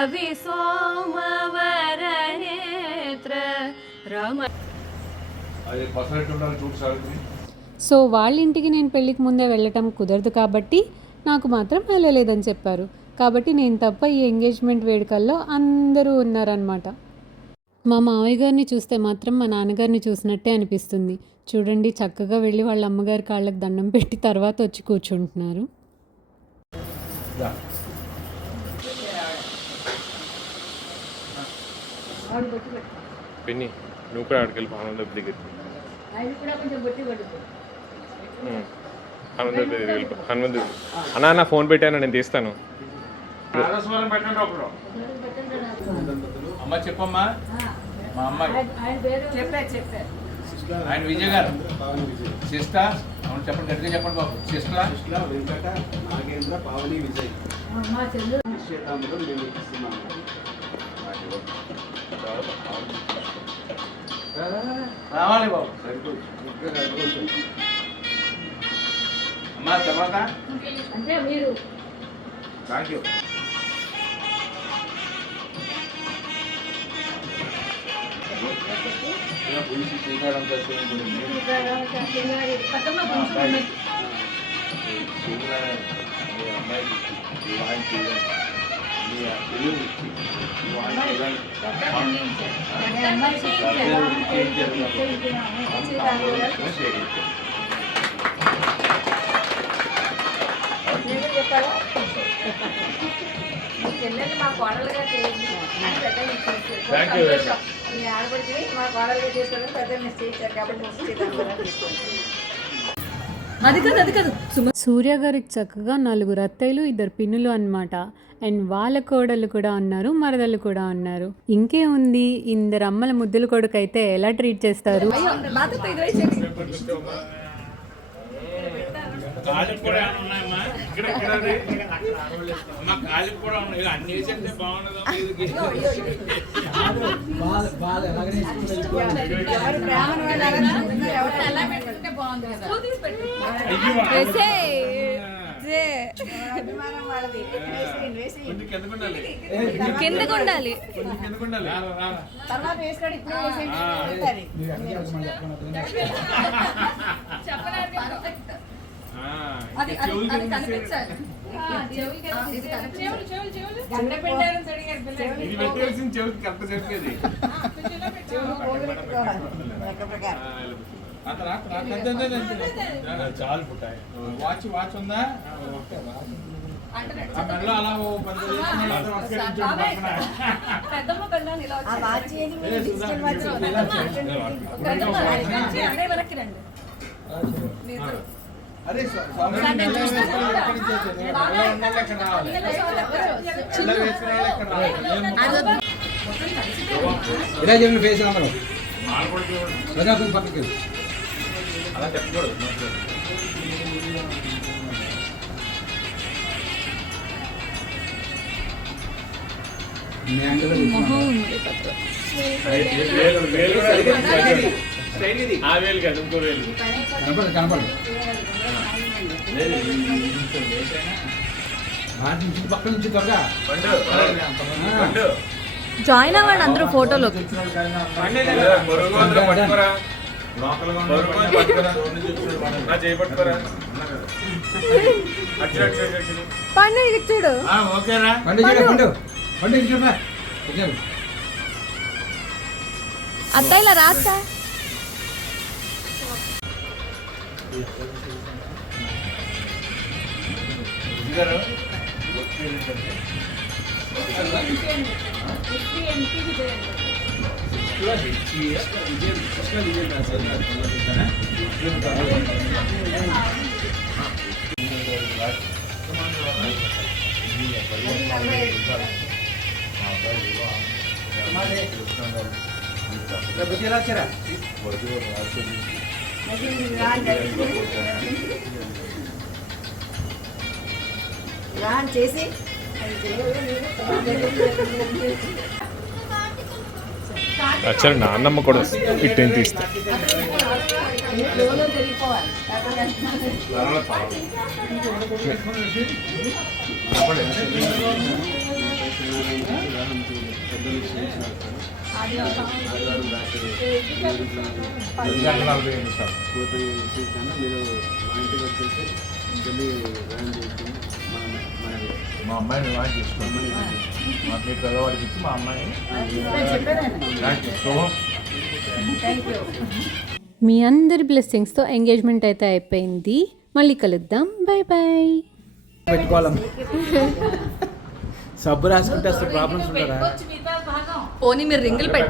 Ravi సోమవరనేత్ర Rama. So వాళ్ళ ఇంటికి నేను పెళ్ళికి ముందే వెళ్ళటం కుదరదు కాబట్టి నాకు మాత్రం వెళ్ళలేదని చెప్పారు. కాబట్టి నేను తప్ప ఈ ఎంగేజ్మెంట్ వేడుకల్లో అందరూ ఉన్నారనమాట. మా మావయ్య గారిని చూస్తే మాత్రం మా నాన్నగారిని చూసినట్టే అనిపిస్తుంది. చూడండి, చక్కగా వెళ్ళి వాళ్ళ అమ్మగారి కాళ్ళకి దండం పెట్టి తర్వాత వచ్చి కూర్చుంటున్నారు. పిన్ని నువ్వు కూడా అక్కడికి వెళ్ళి ఆనంద దగ్గర హనుమంతు అన్న ఫోన్ పెట్టాను, నేను తీస్తాను. అమ్మ చెప్పమ్మా. మా అమ్మాయి ఆయన విజయ్ గారు సిస్టా. అవును చెప్పండి, గట్టిగా చెప్పండి బాబు. సిస్టా వెంకట నాగేంద్ర పావని విజయ్ రావాలి బాబు. అమ్మా తర్వాత అంటే మీరు థ్యాంక్ యూ. శ్రీకారం అమ్మాయికి వివాహం చేయాలి. చెల్లెలు మా కోడలుగా చేయండి అని పెద్ద మీ ఆడపడికి మా కోడలుగా చేసుకోవడం పెద్ద నిశ్చయించారు కాబట్టి అది కాదు. సూర్య గారికి చక్కగా 4 అత్తయ్యలు 2 పిన్నులు అన్నమాట. అండ్ వాళ్ళ కోడళ్ళు కూడా ఉన్నారు, మరదళ్ళు కూడా ఉన్నారు. ఇంకే ఉంది, 2 అమ్మల ముద్దుల కొడుకు అయితే ఎలా ట్రీట్ చేస్తారు. కాళ్ళకి కూడా ఉన్నాయమ్మా. ఇక్కడ కాళ్ళకి కూడా ఉన్నాయి. అన్ని వేసేస్తే బాగుండదు. కిందకు ఉండాలి. చాలు పుట్టాయి. వాచ్ ఉందా? అలా అదే ఇలా చెప్పిన ఫేస్ అందరూ పక్కకి అలా చెప్పకూడదు. కనపడదు. పక్కన నుంచి త్వరగా జాయిన్ అవ్వండి అందరూ ఫోటోలోకి. పండు చూడు. అత్తయ్యలా రాస్తా. చేసి సరే నాన్నమ్మ కూడా ఇట్టేం తీస్తా. మా అమ్మాయిని వివాహం చేసుకోండి. మా మీ పెద్దవాడికి ఇచ్చి మా అమ్మాయిని శుభం. మీ అందరి బ్లెస్సింగ్స్తో ఎంగేజ్మెంట్ అయితే అయిపోయింది. మళ్ళీ కలుద్దాం. Bye bye. పెట్టుకోవాలమ్మా. సబ్బు రాసుకుంటే అసలు ప్రాబ్లమ్స్ ఉంటారా? పోనీ మీరు రింగులు